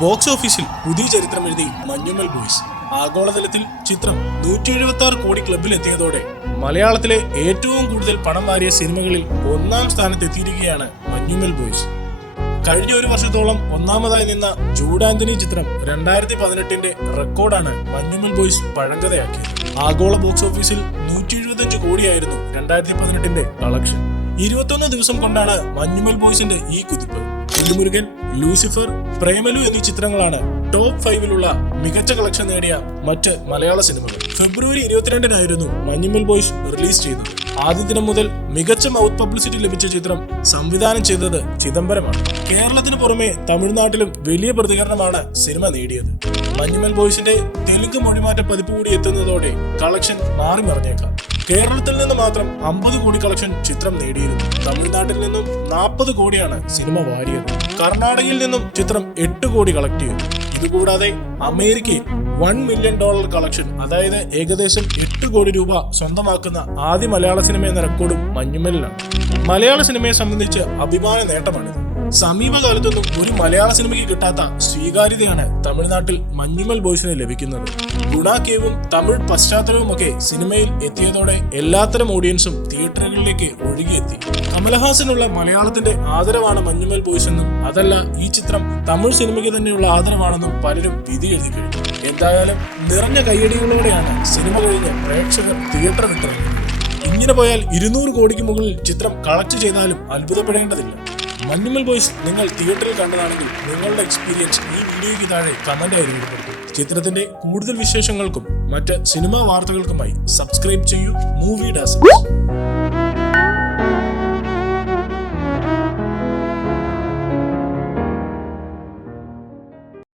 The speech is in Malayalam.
ബോക്സ് ഓഫീസിൽ പുതിയ ചരിത്രം എഴുതി മഞ്ഞുമ്മൽ ബോയ്സ്. ആഗോളതലത്തിൽ ചിത്രം 176 കോടി ക്ലബിലെത്തിയതോടെ മലയാളത്തിലെ ഏറ്റവും കൂടുതൽ പണം വാരിയ സിനിമകളിൽ ഒന്നാം സ്ഥാനത്തെത്തിയിരിക്കുകയാണ് മഞ്ഞുമ്മൽ ബോയ്സ്. കഴിഞ്ഞ ഒരു വർഷത്തോളം ഒന്നാമതായി നിന്ന ജൂഡ് ആന്റണി ചിത്രം 2018 റെക്കോർഡാണ് മഞ്ഞുമ്മൽ ബോയ്സ് പഴങ്കഥയാക്കിയത്. ആഗോള ബോക്സ് ഓഫീസിൽ 175 കോടിയായിരുന്നു 2018 കളക്ഷൻ. 21 ദിവസം കൊണ്ടാണ് മഞ്ഞുമ്മൽ ബോയ്സിന്റെ ഈ കുതിപ്പ്. പുലിമുരുകൻ, ലൂസിഫർ, പ്രേമലു എന്നീ ചിത്രങ്ങളാണ് ടോപ്പ് 5-ലുള്ള മികച്ച കളക്ഷൻ നേടിയ മറ്റ് മലയാള സിനിമകൾ. ഫെബ്രുവരി 22-നായിരുന്നു മഞ്ഞുമ്മൽ ബോയ്സ് റിലീസ് ചെയ്തത്. ആദ്യ ദിനം മുതൽ മികച്ച മൗത്ത് പബ്ലിസിറ്റി ലഭിച്ച ചിത്രം സംവിധാനം ചെയ്തത് ചിദംബരമാണ്. കേരളത്തിന് പുറമെ തമിഴ്നാട്ടിലും വലിയ പ്രതികരണമാണ് സിനിമ നേടിയത്. മഞ്ഞുമ്മൽ ബോയ്സിന്റെ തെലുങ്ക് മൊഴിമാറ്റ പതിപ്പ് കൂടി എത്തുന്നതോടെ കളക്ഷൻ മാറി മറിഞ്ഞേക്കാം. കേരളത്തിൽ നിന്ന് മാത്രം 50 കോടി കളക്ഷൻ ചിത്രം നേടിയിരുന്നു. തമിഴ്നാട്ടിൽ നിന്നും 40 കോടിയാണ് സിനിമ വാരിയത്. കർണാടകയിൽ നിന്നും ചിത്രം 8 കോടി കളക്ട് ചെയ്തു. ഇതുകൂടാതെ അമേരിക്കയിൽ $1 മില്യൺ കളക്ഷൻ, അതായത് ഏകദേശം 8 കോടി രൂപ സ്വന്തമാക്കുന്ന ആദ്യ മലയാള സിനിമ എന്ന റെക്കോർഡും മഞ്ഞുമ്മലിനാണ്. മലയാള സിനിമയെ സംബന്ധിച്ച് അഭിമാന നേട്ടമാണിത്. സമീപകാലത്തൊന്നും ഒരു മലയാള സിനിമയ്ക്ക് കിട്ടാത്ത സ്വീകാര്യതയാണ് തമിഴ്നാട്ടിൽ മഞ്ഞുമ്മൽ ബോയ്സിന് ലഭിക്കുന്നത്. ഗുണാക്കേവും തമിഴ് പശ്ചാത്തലവും ഒക്കെ സിനിമയിൽ എത്തിയതോടെ എല്ലാത്തരം ഓഡിയൻസും തിയേറ്ററുകളിലേക്ക് ഒഴുകിയെത്തി. കമലഹാസനുള്ള മലയാളത്തിന്റെ ആദരവാണ് മഞ്ഞുമ്മൽ ബോയ്സ് എന്നും അതല്ല ഈ ചിത്രം തമിഴ് സിനിമയ്ക്ക് തന്നെയുള്ള ആദരവാണെന്നും പലരും വിധി എഴുതി കഴിഞ്ഞു. എന്തായാലും നിറഞ്ഞ കയ്യടികളോടെയാണ് സിനിമ കഴിഞ്ഞ് പ്രേക്ഷകർ തിയേറ്റർ വിട്ടിറങ്ങുന്നത്. ഇങ്ങനെ പോയാൽ 200 കോടിക്ക് മുകളിൽ ചിത്രം കളക്ട് ചെയ്താലും അത്ഭുതപ്പെടേണ്ടതില്ല. മഞ്ഞുമ്മൽ ബോയ്സ് നിങ്ങൾ തിയേറ്ററിൽ കണ്ടതാണെങ്കിൽ നിങ്ങളുടെ എക്സ്പീരിയൻസ് ഈ വീഡിയോയ്ക്ക് താഴെ കമന്റായി രേഖപ്പെടുത്തും. ചിത്രത്തിന്റെ കൂടുതൽ വിശേഷങ്ങൾക്കും മറ്റ് സിനിമാ വാർത്തകൾക്കുമായി സബ്സ്ക്രൈബ് ചെയ്യൂ മൂവി ഡാസ്.